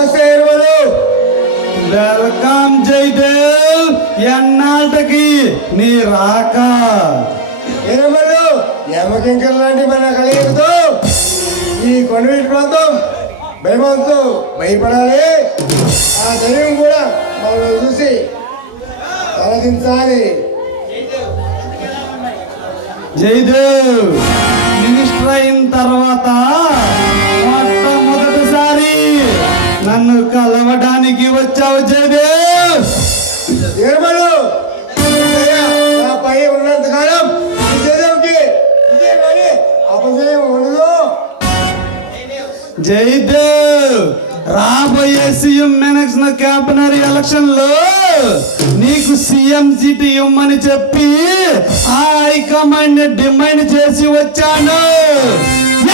నమస్తే ఎరువలు. వెల్కమ్ జైదేవ్. ఎన్నాళ్ళకి నీ రాక ఎరువలు యమకింకర్ లాంటి మన కలియుగతో ఈ కొండవీటి ప్రాంతం భయమంతో భయపడాలి. ఆ ధైర్యం కూడా మనం చూసి తలదించాలి. జైదేవ్ మినిస్టర్ అయిన తర్వాత మొట్టమొదటిసారి నన్ను కలవడానికి వచ్చావు జయదేవ్. ఎరువలు నాపై ఉన్నంత కాలం జయదేవ్కి ఇదే కానీ అపజయం ఉండదు. జయదేవ్ రాబోయే సీఎం క్యాబినెట్ ఎలక్షన్ లో నీకు సీఎం సీట్ ఇవ్వమని చెప్పి ఆ హైకమాండ్ డిమాండ్ చేసి వచ్చాను.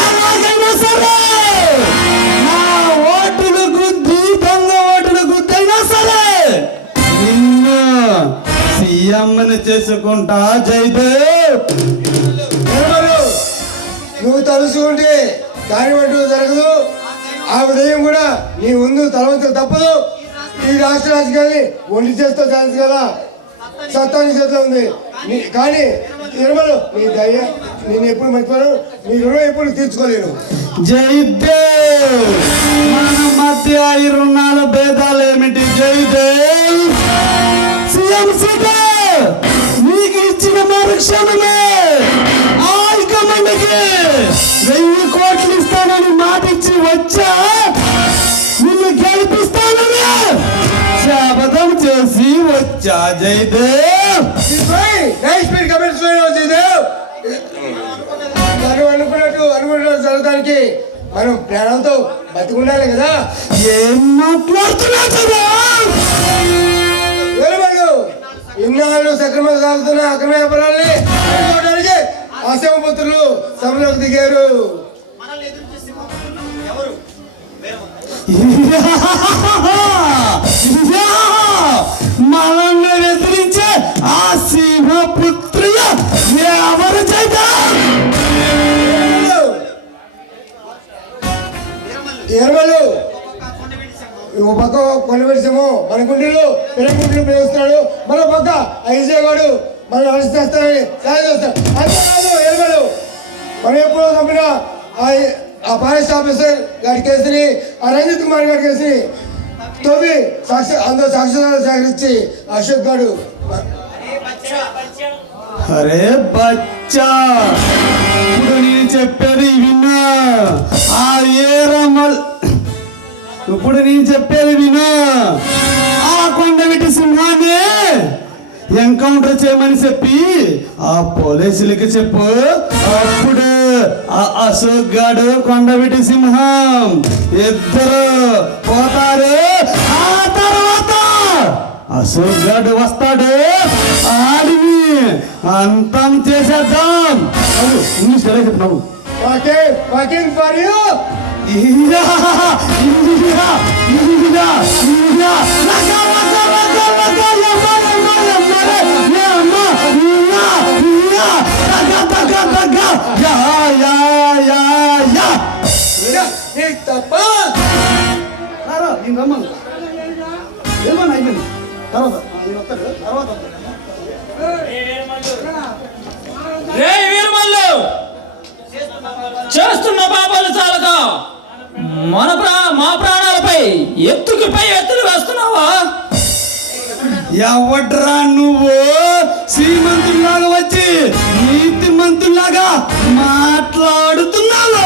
ఎలాగైనా సరే నా ఓటులు గుద్ది దొంగ ఓటులు గుద్దైనా సరే నిన్ను సీఎం చేసుకుంటా జయదేవ్. నువ్వు తలుసుకుంటే దాని పట్టు జరగదు. ఆ ఉదయం కూడా నీ ముందు తలవంచ తప్పదు. ఈ రాష్ట్ర రాజకీయాన్ని ఒంటి చేస్తూ ఛాన్స్ కదా సత్తా నీ చేతిలో ఉంది. కానీ నిర్మలు నీ దయ నేను ఎప్పుడు మర్చిపోను. నీ రుణం ఎప్పుడు తీర్చుకోలేను. జయదేవ్ మన మధ్య ఈ రుణాల భేదాలు ఏమిటి జయదేవ్? సీఎం సీట్ నీకు ఇచ్చిన మరుక్షణమే హైకమాండ్కి 1000 కోట్లు ఇస్తానని మాట ఇచ్చి వచ్చా. నిన్ను గెలిపిస్తానని శపథం చేసి వచ్చా జయదేవ్. అనుకున్నట్టు జరగడానికి మనం ప్రాణంతో బతికుండాలి కదా. ఏం మాట్లాడుతున్నా ఇన్నాళ్ళు సక్రమంగా సాగుతున్న అక్రమ వ్యాపారాన్ని అడ్డుకోవడానికి అసమపుత్రులు సభలోకి దిగారు. మనల్ని ఎదిరించే ఆ సింహపుత్రులు ఎవరు చేద్దాం? ఎరువలు ఓ పక్క కొనబెడిసాము మన గుండెలు పెరగుండెలు పెరుగుతున్నాడు. మరో పక్క ఐజేవాడు మనం అరెస్ట్ చేస్తానని సాయం చేస్తాడు. అంతేకాదు ఎరువలు మనం ఎప్పుడో చంపిన ఆ ఫారెస్ట్ ఆఫీసర్ గారి కేసుని ఆ రంజిత్ కుమార్ గారి కేసుని తొవ్వి అందరూ సాక్ష్యాలు సేకరించి అశోక్ గారు అరే బచ్చా ఇప్పుడు నేను చెప్పేది విన్నా. ఆ ఏరమల్ ఇప్పుడు నేను చెప్పేది వినా. ఆ కొండవీటి సింహాన్ని ఎన్కౌంటర్ చేయమని చెప్పి ఆ పోలీసులకి చెప్పు. అప్పుడు ఆ అశోక్ గాడు కొండవీటి సింహం ఇద్దరు పోతారు. ఆ తర్వాత అశోక్ గాడు వస్తాడు. ఆడిని అంతం చేసేద్దాం. ఇంగ్లీష్ ఎలా చెప్తున్నావు? చేస్తున్న పాపాలు చాలక మా ప్రాణాలపై ఎత్తుకుపై ఎత్తులు వేస్తున్నావా? ఎవడ్రా నువ్వు శ్రీమంతుల్లాగా వచ్చి నీతి మంతుల్లాగా మాట్లాడుతున్నావు?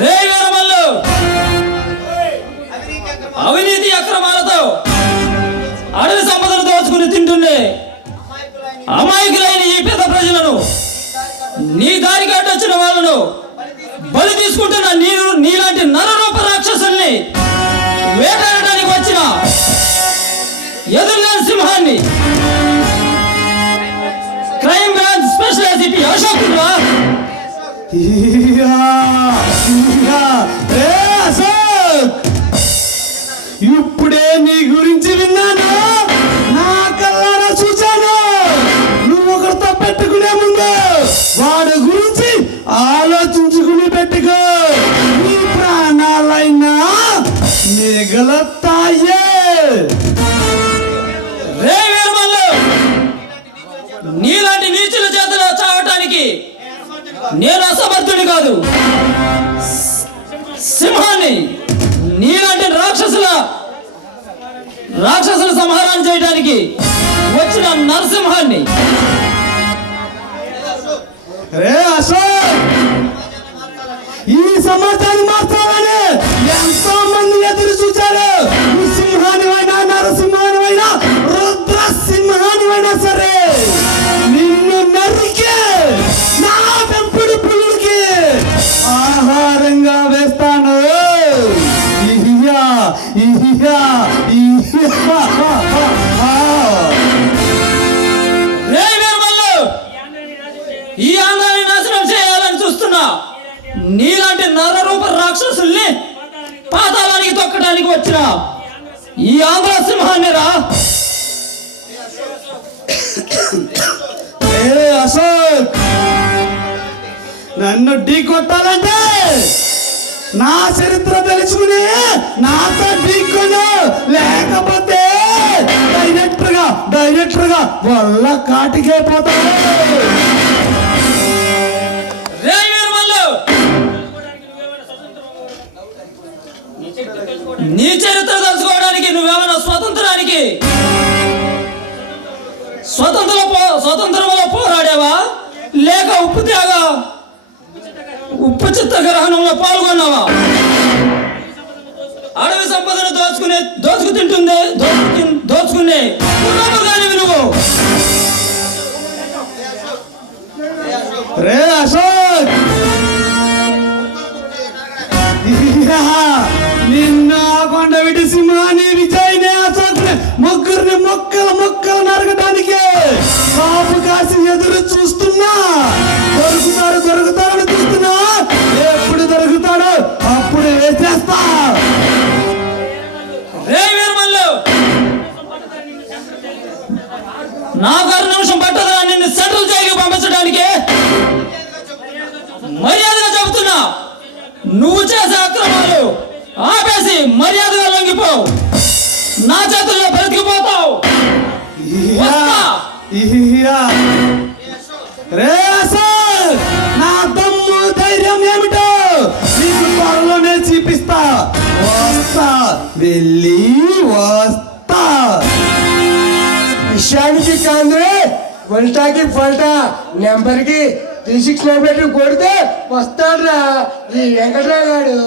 రే వీరమల్లు, అవినీతి అక్రమాలతో అడవి సంపదలు దోచుకుని తింటుండే అమాయకులైన ఈ పేద ప్రజలను, నీ దారికి అడ్డొచ్చిన వాళ్ళను బలి తీసుకుంటున్న నీలాంటి నరరూప రాక్షసుల్ని వేటాడడానికి వచ్చిన ఎదురులేని సింహాన్ని crime branch special ACP Ashok ఇప్పుడే నీ గురించి విన్నాను. నా కళ్ళారా చూశాను. నువ్వు ఒకరితో పెట్టుకునే ముందు వాడి గురించి ఆలోచించుకుని పెట్టుకో. నీ ప్రాణాలైనా మిగలతాయే. రే వీరమల్లు, నీలాంటి నీచుల చేతిలో చావటానికి నేను అసమర్థుని కాదు. సింహాన్ని, నీలాంటి రాక్షసుల సంహారం చేయడానికి వచ్చిన నరసింహాన్ని. రే అశోక్, ఈ సమాజాన్ని మార్చాలని ఎంతో మంది ఎదురు చూశారు. నువ్వు సింహానివైనా నరసింహానివైనా రుద్రసింహానివైనా సరే నిన్ను నరికి నా పెంపుడు పులుడికి ఆహారంగా వేస్తాను. ఇహియా, ఇహియా, ఇహియా. రే వీరమల్లు, ఈ ఆంధ్రాన్ని నాశనం చేయాలని చూస్తున్నా నీలాంటి నరరూప రాక్షసుల్ని పాతాళానికి తొక్కడానికి వచ్చిన ఈ ఆంధ్ర సింహాన్ని రా. ఏ అశోక్, నన్ను ఢీ కొట్టాలంటే నా చరిత్ర తెలుసుకుని నాతో ఢీకొను, లేకపోతే డైరెక్టర్ గా వల్ల కాటికే పోతాడు. రే వీరమల్లు, నీ చరిత్ర తెలుసుకోవడానికి నువ్వేమైనా స్వతంత్రంలో పోరాడావా, లేక ఉప్పు చిత్తగ్రహణంలో పాల్గొన్నావా? అడవి సంపదను దోచుకునే గానివి నువ్వు. రే అశోక్, నిన్న కొండ విటి సింహాన్ని విజయ్ని అశోక్ ముగ్గురిని మొక్కలు నరకడానికి కాపు కాసి ఎదురు చూస్తున్నా. దొరుకుతాడని చూస్తున్నా. ఎప్పుడు దొరుకుతాడో అప్పుడు వేసేస్తా. రే వీరమల్లు, నాకు 6 నిమిషం పట్టదురా నిన్ను సెంట్రల్ జైలుకి పంపించడానికి. మర్యాదగా చెబుతున్నా, నువ్వు చేసే అక్రమాలు ఆపేసి మర్యాదగా లొంగిపో. నా చేతుల్లో బ్రతికిపోతావు. రే అశోక్, నా దమ్ము ధైర్యం ఏమిటో నీకు త్వరలోనే చూపిస్తా. వస్తా. విషయానికి కాంద్రే వల్టాకి పల్టా నెంబర్కి 36 కొడితే వస్తాడ్రా ఈ వెంకట్రావు గారు.